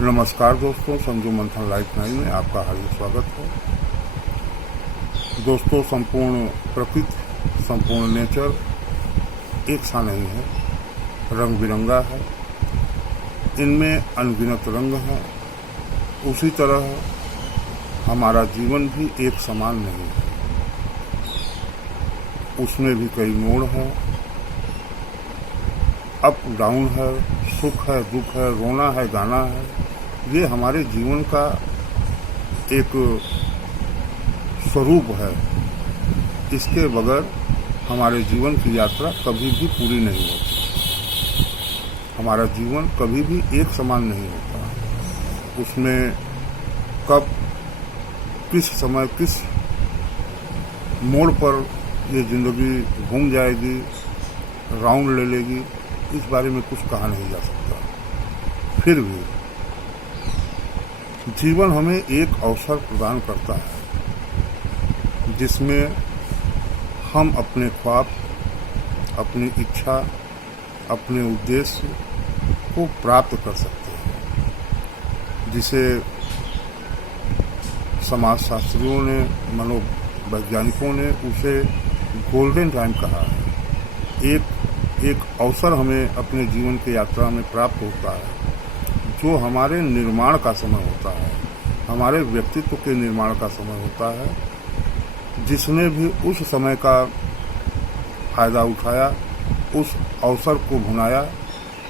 नमस्कार दोस्तों, संजू मंथन लाइफ 9 में आपका हार्दिक स्वागत है। दोस्तों, संपूर्ण प्रकृति, संपूर्ण नेचर एक सा नहीं है, रंग बिरंगा है। इनमें अनगिनत रंग हैं। उसी तरह हमारा जीवन भी एक समान नहीं है, उसमें भी कई मोड़ हैं, अप डाउन है, सुख है, दुख है, रोना है, गाना है। ये हमारे जीवन का एक स्वरूप है। इसके बगैर हमारे जीवन की यात्रा कभी भी पूरी नहीं होती। हमारा जीवन कभी भी एक समान नहीं होता। उसमें कब किस समय किस मोड़ पर ये जिंदगी घूम जाएगी, राउंड ले लेगी, इस बारे में कुछ कहा नहीं जा सकता। फिर भी जीवन हमें एक अवसर प्रदान करता है जिसमें हम अपने ख्वाब, अपनी इच्छा, अपने उद्देश्य को प्राप्त कर सकते हैं, जिसे समाजशास्त्रियों ने, मनोवैज्ञानिकों ने उसे गोल्डन टाइम कहा है। एक अवसर हमें अपने जीवन की यात्रा में प्राप्त होता है जो हमारे निर्माण का समय होता है, हमारे व्यक्तित्व के निर्माण का समय होता है। जिसने भी उस समय का फायदा उठाया, उस अवसर को भुनाया,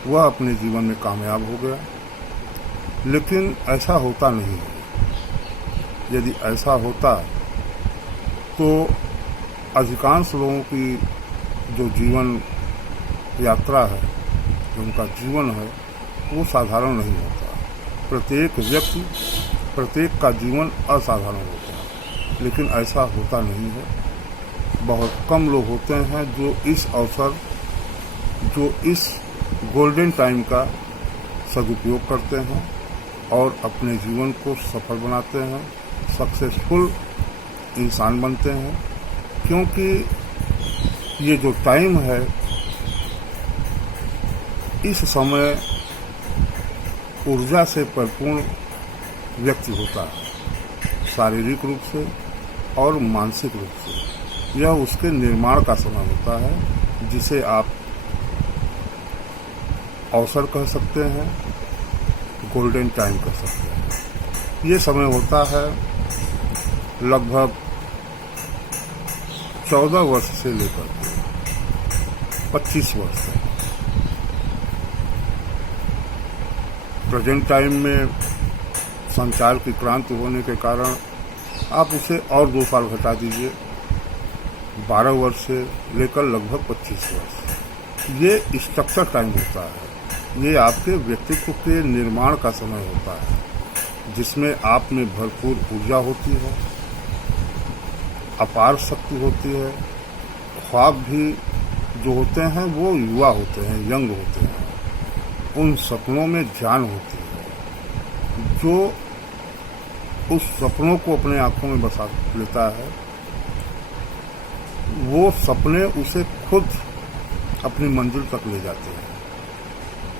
वह अपने जीवन में कामयाब हो गया। लेकिन ऐसा होता नहीं है। यदि ऐसा होता तो अधिकांश लोगों की जो जीवन यात्रा है, जो उनका जीवन है, वो साधारण नहीं होता। प्रत्येक व्यक्ति, प्रत्येक का जीवन असाधारण होता है, लेकिन ऐसा होता नहीं है। बहुत कम लोग होते हैं जो इस अवसर, जो इस गोल्डन टाइम का सदुपयोग करते हैं और अपने जीवन को सफल बनाते हैं, सक्सेसफुल इंसान बनते हैं। क्योंकि ये जो टाइम है, इस समय ऊर्जा से परिपूर्ण व्यक्ति होता है, शारीरिक रूप से और मानसिक रूप से। यह उसके निर्माण का समय होता है, जिसे आप अवसर कह सकते हैं, गोल्डन टाइम कह सकते हैं। ये समय होता है लगभग 14 वर्ष से लेकर 25 वर्ष तक। प्रेजेंट टाइम में संचार की क्रांति होने के कारण आप उसे और 2 साल घटा दीजिए, 12 वर्ष से लेकर लगभग 25 वर्ष। ये स्ट्रक्चर टाइम होता है। ये आपके व्यक्तित्व के निर्माण का समय होता है, जिसमें आप में भरपूर ऊर्जा होती है, अपार शक्ति होती है। ख्वाब भी जो होते हैं वो युवा होते हैं, यंग होते हैं। उन सपनों में जान होती है। जो उस सपनों को अपने आंखों में बसा लेता है, वो सपने उसे खुद अपनी मंजिल तक ले जाते हैं।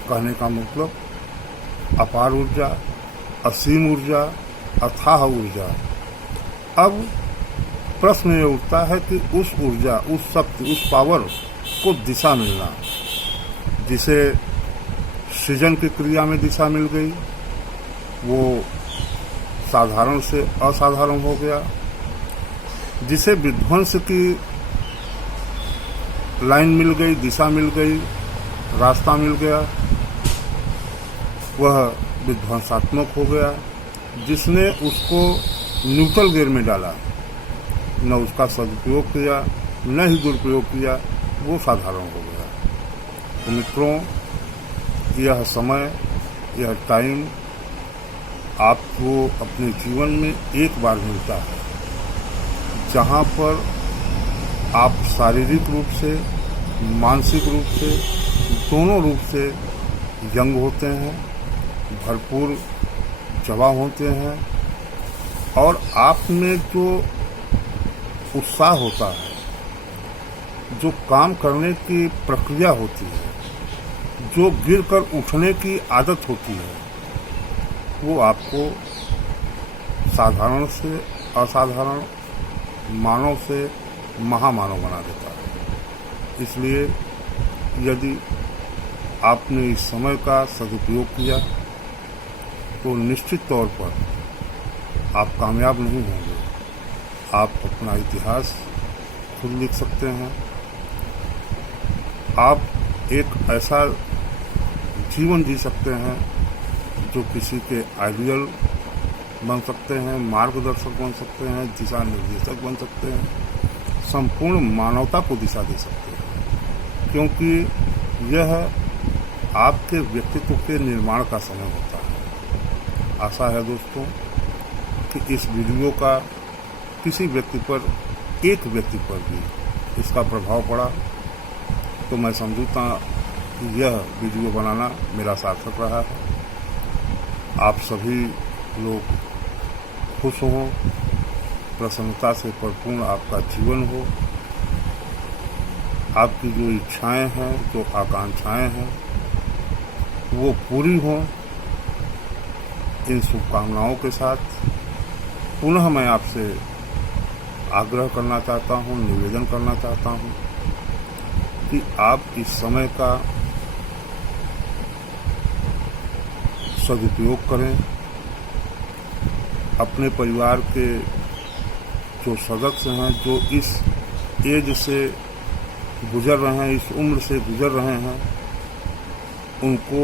कहने का मतलब अपार ऊर्जा, असीम ऊर्जा, अथाह ऊर्जा। अब प्रश्न ये उठता है कि उस ऊर्जा, उस शक्ति, उस पावर को दिशा मिलना, जिसे सृजन की क्रिया में दिशा मिल गई, वो साधारण से असाधारण हो गया। जिसे विध्वंस की लाइन मिल गई, दिशा मिल गई, रास्ता मिल गया, वह विध्वंसात्मक हो गया। जिसने उसको न्यूट्रल गियर में डाला, न उसका सदुपयोग किया, न ही दुरुपयोग किया, वो साधारण हो गया। तो मित्रों, यह समय, यह टाइम आपको अपने जीवन में एक बार मिलता है, जहाँ पर आप शारीरिक रूप से, मानसिक रूप से, दोनों रूप से यंग होते हैं, भरपूर जवान होते हैं, और आप में जो उत्साह होता है, जो काम करने की प्रक्रिया होती है, जो गिरकर उठने की आदत होती है, वो आपको साधारण से असाधारण, मानव से महामानव बना देता है। इसलिए यदि आपने इस समय का सदुपयोग किया तो निश्चित तौर पर आप कामयाब नहीं होंगे। आप अपना इतिहास खुद लिख सकते हैं। आप एक ऐसा जीवन जी सकते हैं जो किसी के आइडियल बन सकते हैं, मार्गदर्शक बन सकते हैं, दिशा निर्देशक बन सकते हैं, संपूर्ण मानवता को दिशा दे सकते हैं, क्योंकि यह आपके व्यक्तित्व के निर्माण का समय होता है। आशा है दोस्तों कि इस वीडियो का किसी व्यक्ति पर, एक व्यक्ति पर भी इसका प्रभाव पड़ा तो मैं समझता कि यह वीडियो बनाना मेरा सार्थक रहा है। आप सभी लोग खुश हों, प्रसन्नता से परिपूर्ण आपका जीवन हो, आपकी जो इच्छाएं हैं, जो आकांक्षाएं हैं, वो पूरी हों। इन शुभकामनाओं के साथ पुनः मैं आपसे आग्रह करना चाहता हूँ, निवेदन करना चाहता हूँ कि आप इस समय का सदुपयोग करें। अपने परिवार के जो सदस्य हैं, जो इस एज से गुजर रहे हैं, इस उम्र से गुजर रहे हैं, उनको,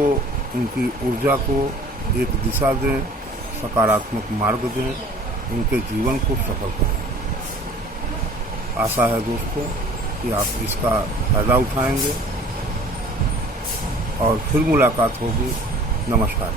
उनकी ऊर्जा को एक दिशा दें, सकारात्मक मार्ग दें, उनके जीवन को सफल करें। आशा है दोस्तों कि आप इसका फायदा उठाएंगे और फिर मुलाकात होगी। नमस्कार।